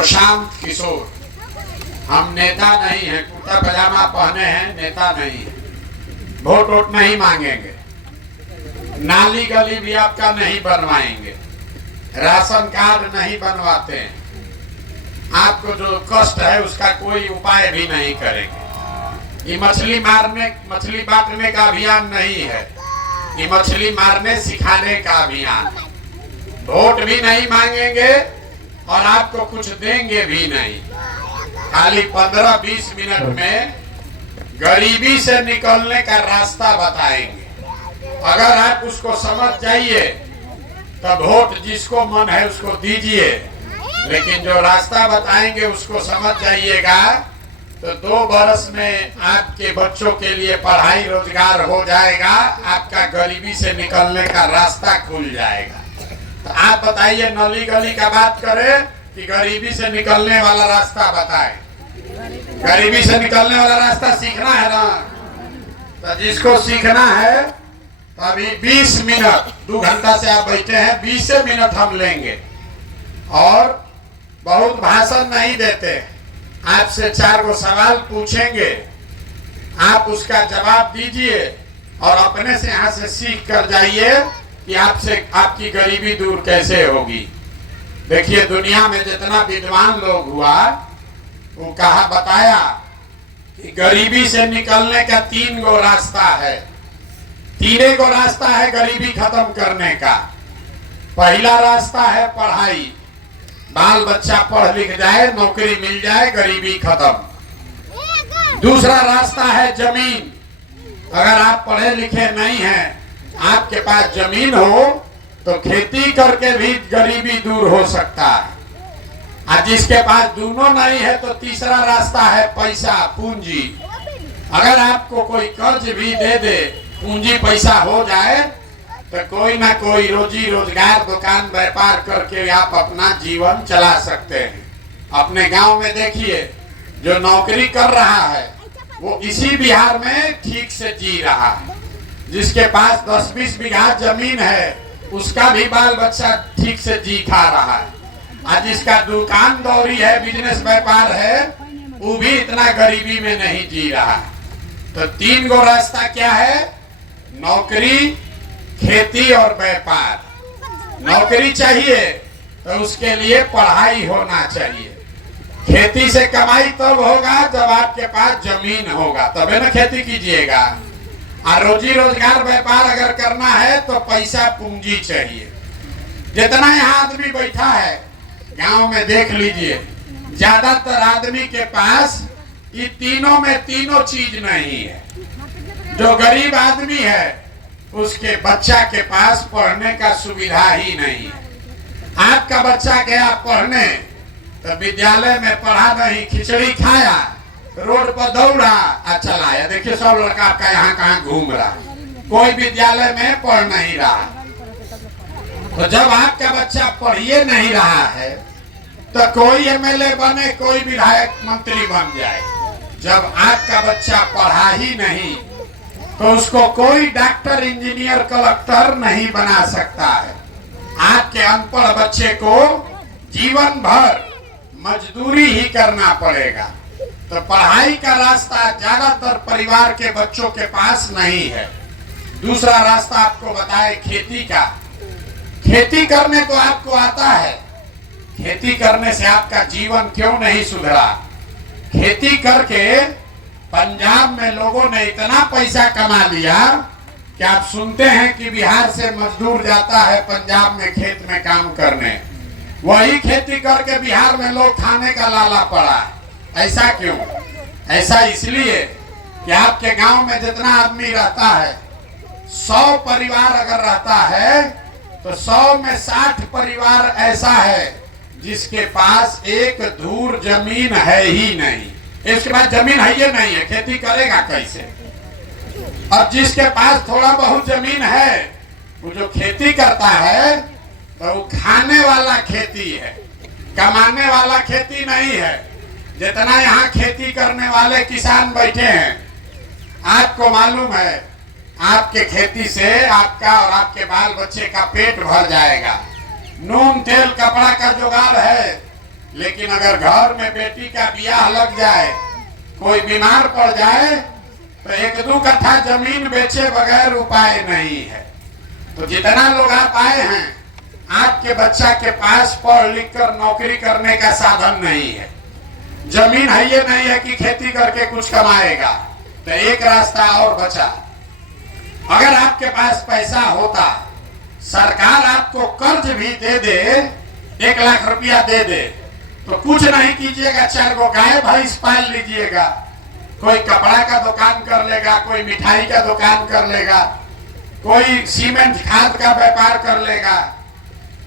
प्रशांत किशोर। हम नेता नहीं हैं, कुर्ता पजामा पहने हैं, नेता नहीं है। वोट वोट नहीं मांगेंगे, नाली गली भी आपका नहीं बनवाएंगे, राशन कार्ड नहीं बनवाते हैं, आपको जो कष्ट है उसका कोई उपाय भी नहीं करेंगे। ये मछली बांटने का अभियान नहीं है, ये मछली मारने सिखाने का अभियान है। वोट भी नहीं मांगेंगे और आपको कुछ देंगे भी नहीं। खाली 15-20 मिनट में गरीबी से निकलने का रास्ता बताएंगे। अगर आप उसको समझ जाइए तो वोट जिसको मन है उसको दीजिए, लेकिन जो रास्ता बताएंगे उसको समझ जाइएगा तो 2 बरस में आपके बच्चों के लिए पढ़ाई रोजगार हो जाएगा, आपका गरीबी से निकलने का रास्ता खुल जाएगा। तो आप बताइए, नली गली का बात करें कि गरीबी से निकलने वाला रास्ता बताएं। गरीबी से निकलने वाला रास्ता सीखना है ना, तो जिसको सीखना है तो अभी 20 मिनट, 2 घंटा से आप बैठे हैं, 20 मिनट हम लेंगे और बहुत भाषण नहीं देते। आपसे 4 गो सवाल पूछेंगे, आप उसका जवाब दीजिए और अपने से यहाँ से सीख कर जाइए कि आपकी गरीबी दूर कैसे होगी। देखिए, दुनिया में जितना विद्वान लोग हुआ वो बताया कि गरीबी से निकलने का 3 गो रास्ता है। 3 गो रास्ता है गरीबी खत्म करने का। पहला रास्ता है पढ़ाई, बाल बच्चा पढ़ लिख जाए, नौकरी मिल जाए, गरीबी खत्म। दूसरा रास्ता है जमीन। अगर आप पढ़े लिखे नहीं हैं, आपके पास जमीन हो तो खेती करके भी गरीबी दूर हो सकता है। और जिसके पास दोनों नहीं है तो तीसरा रास्ता है पैसा, पूंजी। अगर आपको कोई कर्ज भी दे दे, पूंजी पैसा हो जाए तो कोई ना कोई रोजी रोजगार, दुकान व्यापार करके आप अपना जीवन चला सकते हैं। अपने गांव में देखिए, जो नौकरी कर रहा है वो इसी बिहार में ठीक से जी रहा है। जिसके पास 10-20 बीघा जमीन है उसका भी बाल बच्चा ठीक से जी खा रहा है। आज जिसका दुकान दौरी है, बिजनेस व्यापार है, वो भी इतना गरीबी में नहीं जी रहा है। तो 3 गो रास्ता क्या है? नौकरी, खेती और व्यापार। नौकरी चाहिए तो उसके लिए पढ़ाई होना चाहिए। खेती से कमाई तब होगा जब आपके पास जमीन होगा, तबे ना खेती कीजिएगा। और रोजी रोजगार व्यापार अगर करना है तो पैसा, पूंजी चाहिए। जितना यहाँ आदमी बैठा है गांव में देख लीजिए, ज्यादातर आदमी के पास ये तीनों में तीनों चीज नहीं है। जो गरीब आदमी है उसके बच्चा के पास पढ़ने का सुविधा ही नहीं है। आपका बच्चा गया पढ़ने तो विद्यालय में पढ़ा नहीं, खिचड़ी खाया, रोड पर दौड़ा और चला आया। देखिए, सब लड़का आपका यहाँ कहाँ घूम रहा, कोई विद्यालय में पढ़ नहीं रहा। तो जब आपका बच्चा पढ़िए नहीं रहा है तो कोई एमएलए बने, कोई विधायक मंत्री बन जाए। जब आपका बच्चा पढ़ा ही नहीं तो उसको कोई डॉक्टर, इंजीनियर, कलेक्टर नहीं बना सकता है। आपके अनपढ़ बच्चे को जीवन भर मजदूरी ही करना पड़ेगा। तो पढ़ाई का रास्ता ज्यादातर परिवार के बच्चों के पास नहीं है। दूसरा रास्ता आपको बताए खेती का। खेती करने तो आपको आता है, खेती करने से आपका जीवन क्यों नहीं सुधरा? खेती करके पंजाब में लोगों ने इतना पैसा कमा लिया कि आप सुनते हैं कि बिहार से मजदूर जाता है पंजाब में खेत में काम करने। वही खेती करके बिहार में लोग खाने का लाला पड़ा है। ऐसा क्यों? ऐसा इसलिए कि आपके गांव में जितना आदमी रहता है, 100 परिवार अगर रहता है तो 100 में 60 परिवार ऐसा है जिसके पास एक धूर जमीन है ही नहीं। इसके पास जमीन है ही नहीं है, खेती करेगा कैसे? अब जिसके पास थोड़ा बहुत जमीन है, वो जो खेती करता है तो वो खाने वाला खेती है, कमाने वाला खेती नहीं है। जितना यहाँ खेती करने वाले किसान बैठे हैं, आपको मालूम है आपके खेती से आपका और आपके बाल बच्चे का पेट भर जाएगा। नून तेल कपड़ा का जुगाड़ है, लेकिन अगर घर में बेटी का ब्याह लग जाए, कोई बीमार पड़ जाए, तो 1-2 कट्ठा जमीन बेचे बगैर उपाय नहीं है। तो जितना लोग आप आए हैं, आपके बच्चा के पास पढ़ लिख कर नौकरी करने का साधन नहीं है, जमीन है ये नहीं है कि खेती करके कुछ कमाएगा, तो एक रास्ता और बचा। अगर आपके पास पैसा होता, सरकार आपको कर्ज भी दे दे, 1 लाख रुपया दे दे, तो कुछ नहीं कीजिएगा, 4 गो गाय भैंस पाल लीजिएगा, कोई कपड़ा का दुकान कर लेगा, कोई मिठाई का दुकान कर लेगा, कोई सीमेंट खाद का व्यापार कर लेगा।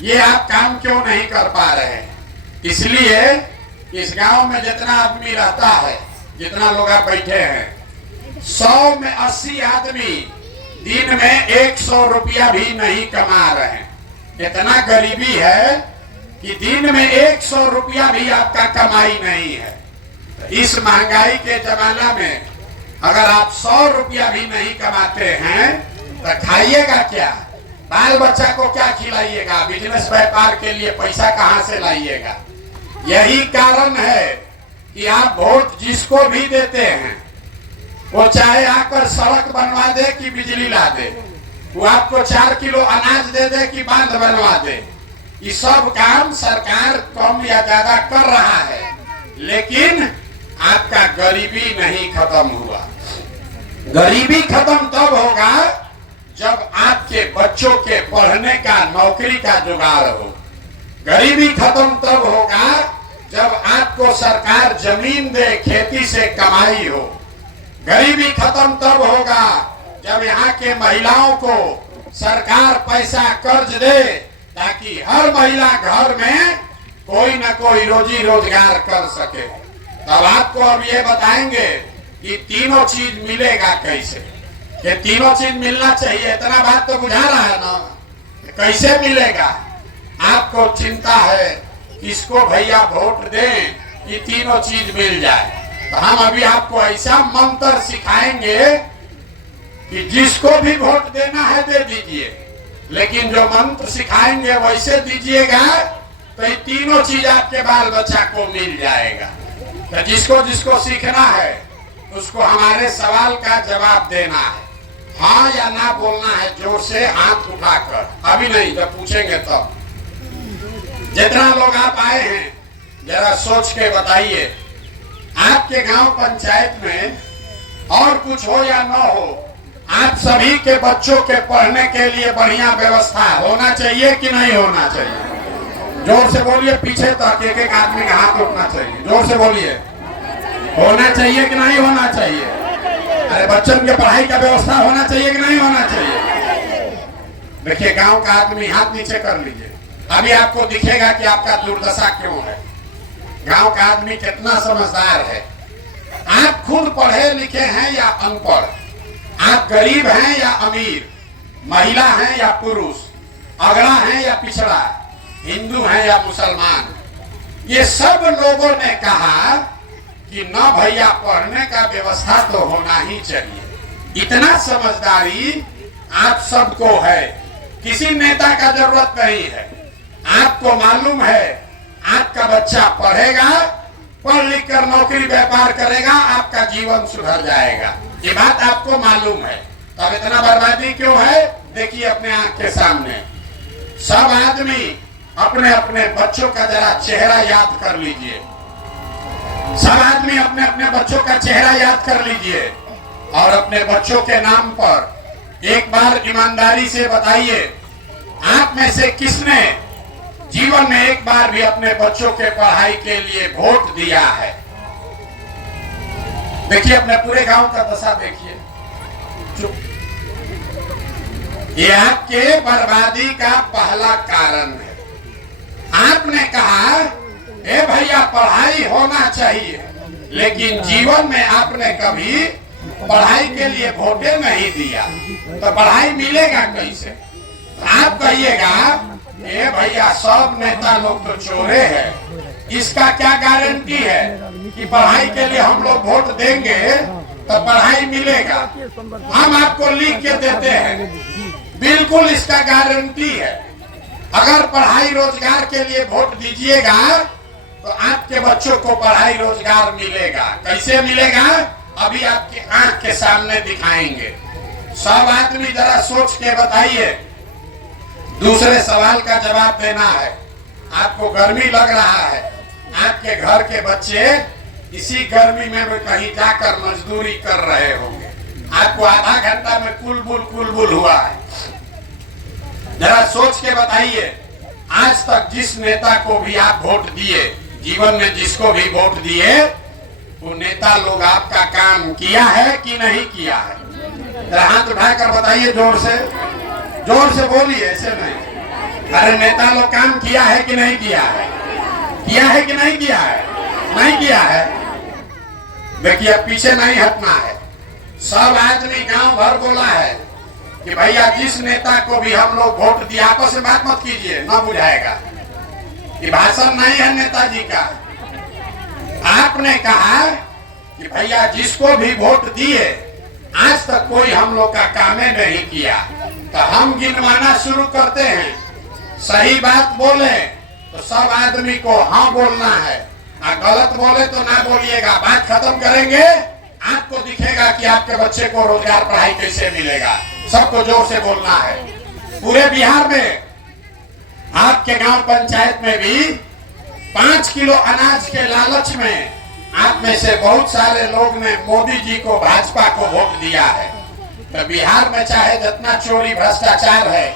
ये आप काम क्यों नहीं कर पा रहे? इसलिए इस गांव में जितना आदमी रहता है, जितना लोग आप बैठे हैं, 100 में 80 आदमी दिन में 100 रुपया भी नहीं कमा रहे हैं। इतना गरीबी है कि दिन में 100 रुपया भी आपका कमाई नहीं है। तो इस महंगाई के जमाना में अगर आप 100 रुपया भी नहीं कमाते हैं तो खाइएगा क्या? बाल बच्चा को क्या खिलाइएगा? बिजनेस व्यापार के लिए पैसा कहां से लाइएगा? यही कारण है कि आप वोट जिसको भी देते हैं, वो चाहे आकर सड़क बनवा दे कि बिजली ला दे, वो आपको 4 किलो अनाज दे दे कि बांध बनवा दे, ये सब काम सरकार कम या ज्यादा कर रहा है, लेकिन आपका गरीबी नहीं खत्म हुआ। गरीबी खत्म तब होगा जब आपके बच्चों के पढ़ने का, नौकरी का जुगाड़ हो। गरीबी खत्म तब होगा जब आपको सरकार जमीन दे, खेती से कमाई हो। गरीबी खत्म तब होगा जब यहाँ के महिलाओं को सरकार पैसा कर्ज दे, ताकि हर महिला घर में कोई न कोई रोजी रोजगार कर सके। तब आपको अब ये बताएंगे कि तीनों चीज मिलेगा कैसे। ये तीनों चीज मिलना चाहिए, इतना बात तो बुझा रहा है ना? कैसे मिलेगा? आपको चिंता है किसको भैया वोट दें कि तीनों चीज मिल जाए, तो हम अभी आपको ऐसा मंत्र सिखाएंगे कि जिसको भी वोट देना है दे दीजिए, लेकिन जो मंत्र सिखाएंगे वैसे दीजिएगा तो ये तीनों चीज आपके बाल बच्चा को मिल जाएगा। तो जिसको जिसको सीखना है उसको हमारे सवाल का जवाब देना है, हाँ या ना बोलना है, जोर से हाथ उठाकर। अभी नहीं, जब पूछेंगे तब। जितना लोग आप आए हैं जरा सोच के बताइए, आपके गांव पंचायत में और कुछ हो या न हो, आप सभी के बच्चों के पढ़ने के लिए बढ़िया व्यवस्था होना चाहिए कि नहीं होना चाहिए? जोर से बोलिए, पीछे तक एक एक आदमी का हाथ उठना चाहिए, जोर से बोलिए। होना चाहिए कि नहीं होना चाहिए? अरे बच्चों के पढ़ाई का व्यवस्था होना चाहिए कि नहीं होना चाहिए? देखिए, गांव का आदमी हाथ नीचे कर लीजिए, अभी आपको दिखेगा कि आपका दुर्दशा क्यों है। गांव का आदमी कितना समझदार है। आप खुद पढ़े लिखे हैं या अनपढ़, आप गरीब हैं या अमीर, महिला हैं या पुरुष, अगड़ा हैं या पिछड़ा, हिंदू हैं या मुसलमान, ये सब लोगों ने कहा कि न भैया पढ़ने का व्यवस्था तो होना ही चाहिए। इतना समझदारी आप सबको है, किसी नेता का जरूरत नहीं है। आपको मालूम है आपका बच्चा पढ़ेगा, पढ़ लिख कर नौकरी व्यापार करेगा, आपका जीवन सुधर जाएगा, ये बात आपको मालूम है। तो अब इतना बर्बादी क्यों है? देखिए अपने आंख के सामने। सब आदमी अपने अपने बच्चों का जरा चेहरा याद कर लीजिए, सब आदमी अपने अपने बच्चों का चेहरा याद कर लीजिए और अपने बच्चों के नाम पर एक बार ईमानदारी से बताइए, आप में से किसने जीवन में एक बार भी अपने बच्चों के पढ़ाई के लिए वोट दिया है? देखिए अपने पूरे गांव का दशा देखिए। ये आपके बर्बादी का पहला कारण है। आपने कहा ए भैया पढ़ाई होना चाहिए, लेकिन जीवन में आपने कभी पढ़ाई के लिए वोटे नहीं दिया, तो पढ़ाई मिलेगा कैसे? आप कहिएगा ए भैया सब नेता लोग तो चोरे हैं, इसका क्या गारंटी है कि पढ़ाई के लिए हम लोग वोट देंगे तो पढ़ाई मिलेगा? हम आपको लिख के देते हैं, बिल्कुल इसका गारंटी है। अगर पढ़ाई रोजगार के लिए वोट दीजिएगा तो आपके बच्चों को पढ़ाई रोजगार मिलेगा। कैसे मिलेगा अभी आपकी आंख के सामने दिखाएंगे। सब आदमी जरा सोच के बताइए। दूसरे सवाल का जवाब देना है। आपको गर्मी लग रहा है, आपके घर के बच्चे इसी गर्मी में भी कहीं जाकर मजदूरी कर रहे होंगे। आपको आधा घंटा में कुलबुल हुआ है। जरा सोच के बताइए, आज तक जिस नेता को भी आप वोट दिए, जीवन में जिसको भी वोट दिए, वो नेता लोग आपका काम किया है कि नहीं किया है? जरा हाथ उठाकर बताइए, जोर से बोलिए, ऐसे नहीं। अरे नेता लोग काम किया है कि नहीं किया है? किया है कि नहीं किया है? नहीं किया है। देखिए पीछे नहीं हटना है। सब आदमी गांव भर बोला है कि भैया जिस नेता को भी हम लोग वोट दिया, आपस में बात मत कीजिए, ना बुझाएगा। ये भाषण नहीं है नेताजी का। आपने कहा कि भैया जिसको भी वोट दिए, आज तक कोई हम लोग का काम नहीं किया, तो हम गिनवाना शुरू करते हैं। सही बात बोले तो सब आदमी को हाँ बोलना है, और गलत बोले तो ना बोलिएगा। बात खत्म करेंगे, आपको दिखेगा कि आपके बच्चे को रोजगार पढ़ाई कैसे मिलेगा। सबको जोर से बोलना है। पूरे बिहार में आपके गांव पंचायत में भी 5 किलो अनाज के लालच में आप में से बहुत सारे लोग ने मोदी जी को, भाजपा को वोट दिया है। तो बिहार में चाहे जितना चोरी भ्रष्टाचार है,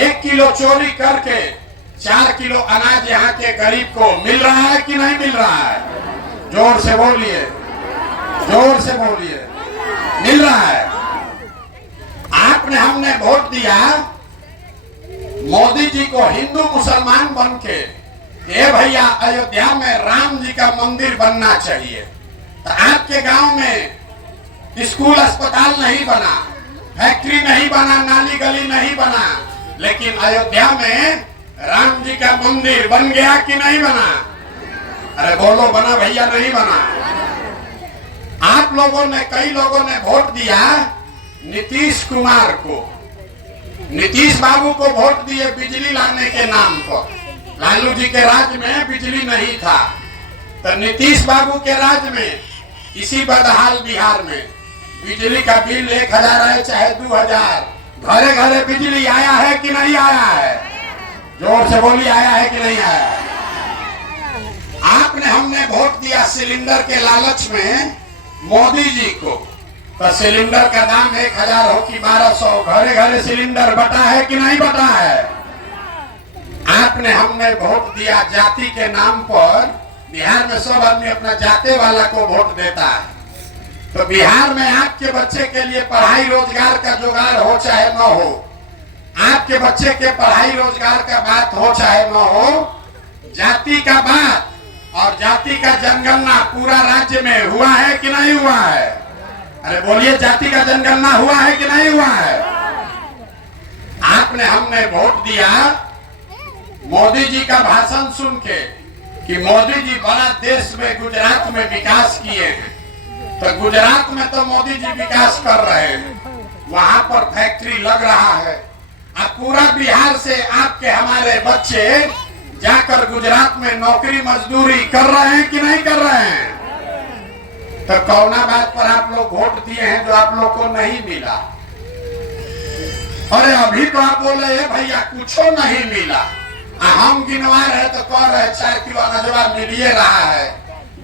1 किलो चोरी करके 4 किलो अनाज यहाँ के गरीब को मिल रहा है कि नहीं मिल रहा है? जोर से बोलिए, जोर से बोलिए। मिल रहा है। आपने हमने वोट दिया मोदी जी को हिंदू मुसलमान बन के, ये भैया अयोध्या में राम जी का मंदिर बनना चाहिए। तो आपके गांव में स्कूल अस्पताल नहीं बना, फैक्ट्री नहीं बना, नाली गली नहीं बना, लेकिन अयोध्या में राम जी का मंदिर बन गया कि नहीं बना? अरे बोलो, बना भैया नहीं बना? आप लोगों ने, कई लोगों ने वोट दिया नीतीश कुमार को। नीतीश बाबू को वोट दिए बिजली लाने के नाम पर। लालू जी के राज में बिजली नहीं था, तो नीतीश बाबू के राज में इसी बदहाल बिहार में बिजली का बिल 1000 है चाहे 2000, घरे घरे बिजली आया है कि नहीं आया है? जोर से बोलिए, आया है कि नहीं आया? आपने हमने वोट दिया सिलेंडर के लालच में मोदी जी को, तो सिलेंडर का दाम 1000 हो कि 1200, घरे घरे सिलेंडर बटा है कि नहीं बटा है? आपने हमने वोट दिया जाति के नाम पर। बिहार में सब आदमी अपना जाते वाला को वोट देता है। तो बिहार में आपके बच्चे के लिए पढ़ाई रोजगार का जुगाड़ हो चाहे न हो, आपके बच्चे के पढ़ाई रोजगार का बात हो चाहे न हो, जाति का बात और जाति का जनगणना पूरा राज्य में हुआ है कि नहीं हुआ है? अरे बोलिए, जाति का जनगणना हुआ है कि नहीं हुआ है? आपने हमने वोट दिया मोदी जी का भाषण सुन के कि मोदी जी बड़ा देश में, गुजरात में विकास किए हैं। तो गुजरात में तो मोदी जी विकास कर रहे हैं, वहां पर फैक्ट्री लग रहा है। अब पूरा बिहार से आपके हमारे बच्चे जाकर गुजरात में नौकरी मजदूरी कर रहे हैं कि नहीं कर रहे हैं? तो कौना बात पर आप लोग वोट दिए हैं जो आप लोग को नहीं मिला? अरे अभी तो आप बोले भैया कुछ नहीं मिला, हम गिनवा रहे तो कह रहे 4 किलो अनाजवा मिलिए रहा है,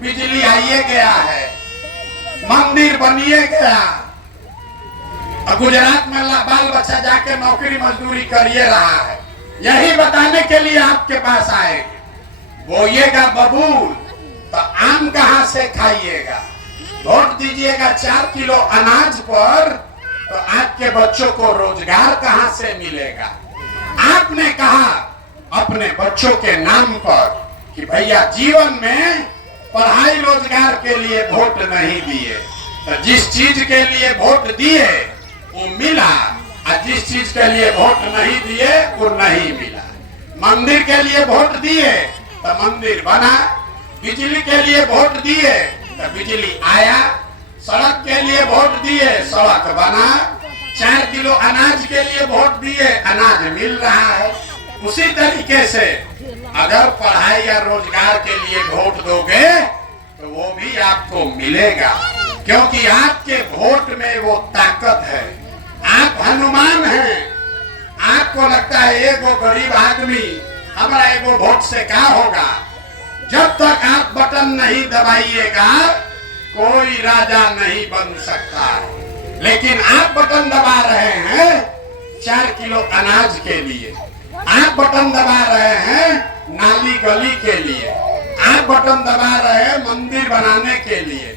बिजली आइए गया है, मंदिर बनिए गया, और गुजरात में बाल बच्चा जाके नौकरी मजदूरी करिए रहा है। यही बताने के लिए आपके पास आए। बोइएगा बबूल तो आम कहां से खाइएगा? वोट दीजिएगा 4 किलो अनाज पर, तो आपके बच्चों को रोजगार कहां से मिलेगा? आपने कहा अपने बच्चों के नाम पर कि भैया जीवन में पढ़ाई रोजगार के लिए वोट नहीं दिए, तो जिस चीज के लिए वोट दिए वो मिला, और जिस चीज के लिए वोट नहीं दिए वो नहीं मिला। मंदिर के लिए वोट दिए तो मंदिर बना, बिजली के लिए वोट दिए तो बिजली आया, सड़क के लिए वोट दिए सड़क बना, 4 किलो अनाज के लिए वोट दिए अनाज मिल रहा है। उसी तरीके से अगर पढ़ाई या रोजगार के लिए वोट दोगे तो वो भी आपको मिलेगा, क्योंकि आपके वोट में वो ताकत है। आप हनुमान हैं। आपको लगता है एगो गरीब आदमी हमारा एगो वोट से क्या होगा? जब तक आप बटन नहीं दबाइएगा कोई राजा नहीं बन सकता। लेकिन आप बटन दबा रहे हैं 4 किलो अनाज के लिए, आप बटन दबा रहे हैं नाली गली के लिए, आप बटन दबा रहे हैं मंदिर बनाने के लिए।